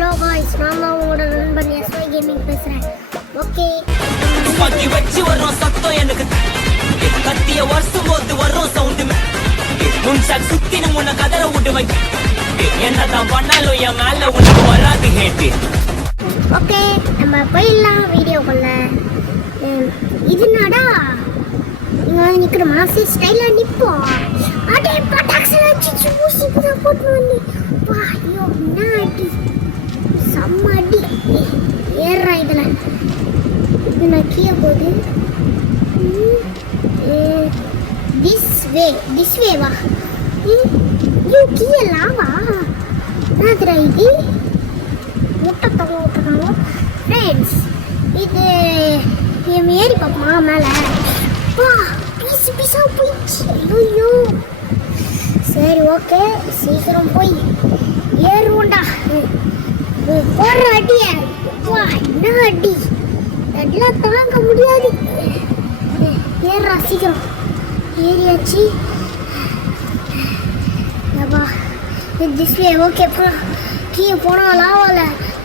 Hello guys, நான் தான் உங்களோட நண்பன் எஸ்ஒய் கேமிங் பேசுகிறேன். ஓகே, துப்பாக்கி வச்சு வர்றோம் சத்தம் எனக்கு கத்திய வருஷம் போது வர்றோம் சவுண்டு முன்சாக் சுத்தின உன்னை கதற விடுவேன் என்னதான் பண்ணாலும் என் மேல உனக்கு வராது ஹேட்டு. ஓகே, நம்ம போயிடலாம் வீடியோக்குள்ள. இதுனாடா இங்கே வந்து நிற்கிறோமா? சரி, ஸ்டைலாக நிற்போம். அடே பட்டாக்ஸில் வச்சு ஊசி தான் போட்டு வந்து வா. ஐயோ, என்ன அடி, செம்ம அடி. ஏறுறா இதில். இது நான் கீழே போகுது. திஸ் வே வா. ஐயோ, கீழே லாவா. என்னதுடா இது? முட்டை தொங்க விட்டுருக்காங்க ஃப்ரெண்ட்ஸ். இது ஏறி பார்ப்போமா மேலே? வா, பீஸு பீஸாக போயிடுச்சு. ஐயோ, சரி ஓகே, சீக்கிரம் போய் ஏறுவோண்டா. போடுற அடிய வா, என்ன அடி, அதெல்லாம் தாங்க முடியாது. ஏறுறா சீக்கிரம். ஏறியாச்சு. அப்பா, திஸ் வே. ஓகே, கீழே போனால் லாவால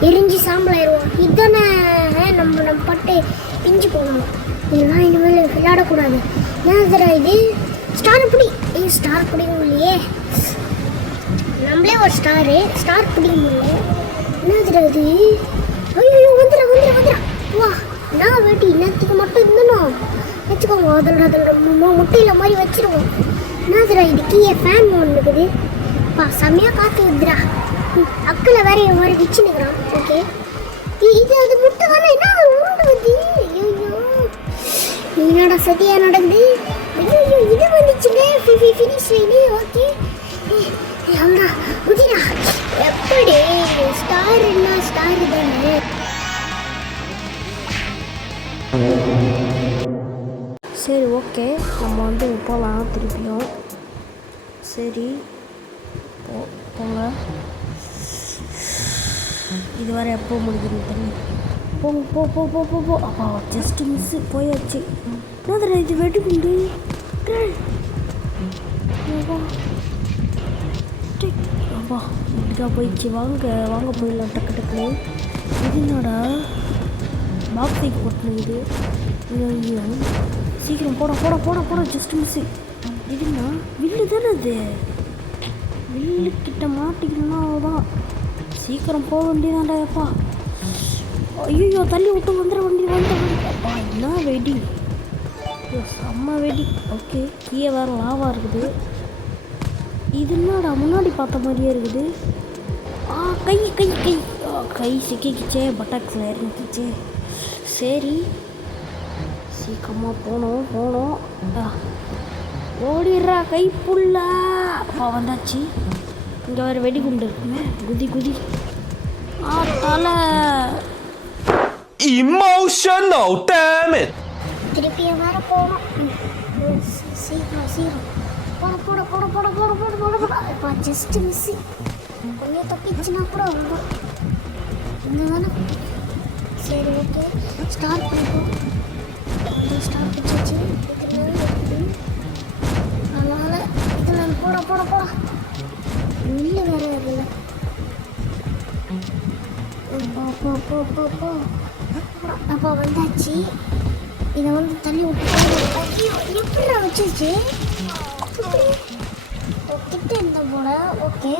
எரிஞ்சு சாம்பல் ஆயிடுவோம். இதுதானே நம்ம பட்டு பிஞ்சு போகணும். இதெல்லாம் இனிமேல் விளையாடக்கூடாது. என்ன இது? ஸ்டார் பிடி. ஸ்டார் பிடிக்க முடியலையே. நம்மளே ஒரு ஸ்டார் பிடிக்க முடியல. என்னதுடா இது? ஐயோ, வந்துடா. வா, நான் வேட்டி இன்னத்துக்கு மட்டும் இருந்தணும் வச்சுக்கோங்க. அதோட முட்டையில் மாதிரி வச்சிருவோம். என்னதுடா இது? கீழே ஃபேன் ஒன்று இருக்குது. பா, செம்மையாக காற்று வந்துடா. அக்கில் வேற மாதிரி விச்சுனுக்குறான். ஓகே, இது அது முட்டை தானே? என்ன உருண்டு வந்து? ஐயோ, என்னடா சத்தியா நடக்குது? ஐயோ, இது வந்துச்சுங்க ஃபினிஷ் லைனு. ஓகே, அவ்வளோ குதிரா. எப்படி ஸ்டார் என்ன ஸ்டார் தானே? சரி ஓகே, நம்ம வந்து போகலாம் திருப்பியும். சரி போங்க. இது வரை எப்போ முடிக்கிறது தண்ணி? போ. அப்பா, ஜஸ்ட் மிஸ்ஸு போயாச்சு. என்னதுடா இது? வெடிகுண்டு. அப்பா, இப்படிக்கா போயிடுச்சு. வாங்க போயிடலாம் டக்குன்னு. இது என்னடா பாக்ஸைக்கு போட்டணும் இது? ஐயோ, சீக்கிரம் போட. Just miss. இதுன்னா வில்லு தானே அது? வில்லுக்கிட்ட மாட்டிக்கணும்னா அவ்வளோதான். சீக்கிரம் போக வேண்டியதாண்டா. அப்பா, ஐயோ, தள்ளி விட்டு வந்துட வண்டி. அப்பா, என்ன வெடி, செம்ம வெடி. ஓகே, கீழே வேறு லாவாக இருக்குது. இது என்னடா முன்னாடி பார்த்த மாதிரியே இருக்குது. கை சிக்கிக்கிச்சே, பட்டாக்ஸில் இறங்கிக்கிச்சே. சரி, சீக்கிரமாக போனோம். ஓடிடுறா கை புல்லா. அப்பா, வந்தாச்சு. இங்கே வேறு வெடிகுண்டு இருக்குமே. குதி. தலை Emotional damn it. திருப்பியும் வேற போகணும். சீக்கிரம் போட. அப்பா, ஜஸ்ட் மிஸ்ஸு. கொஞ்சம் தப்பிச்சுன்னா கூட வரும். இங்கே தானே? சரி ஓகே, ஸ்டார்ட் பண்ணிப்போம். ஸ்டார்ட் பிடிச்சாச்சு. அதனால் இதில் போட. இல்லை வேற இல்லை. போ. அப்போ வந்தாச்சு. இதை வந்து தள்ளி விட்டு எப்படி வச்சிருச்சு கிட்ட இருந்த போல. ஓகே,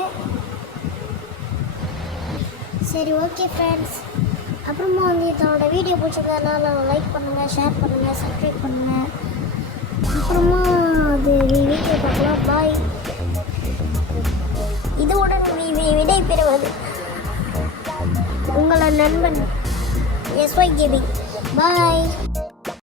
சரி ஓகே ஃப்ரெண்ட்ஸ். அப்புறமா வந்து இதோட வீடியோ பிடிச்சிருந்ததுனால லைக் பண்ணுங்கள், ஷேர் பண்ணுங்கள், சப்ஸ்கிரைப் பண்ணுங்கள். அப்புறமா அது வீடியோ பார்க்கலாம். பாய். இதோட விடை பெறுவது உங்களோட நண்பன் எஸ்ஒய் கேமிங். பாய்.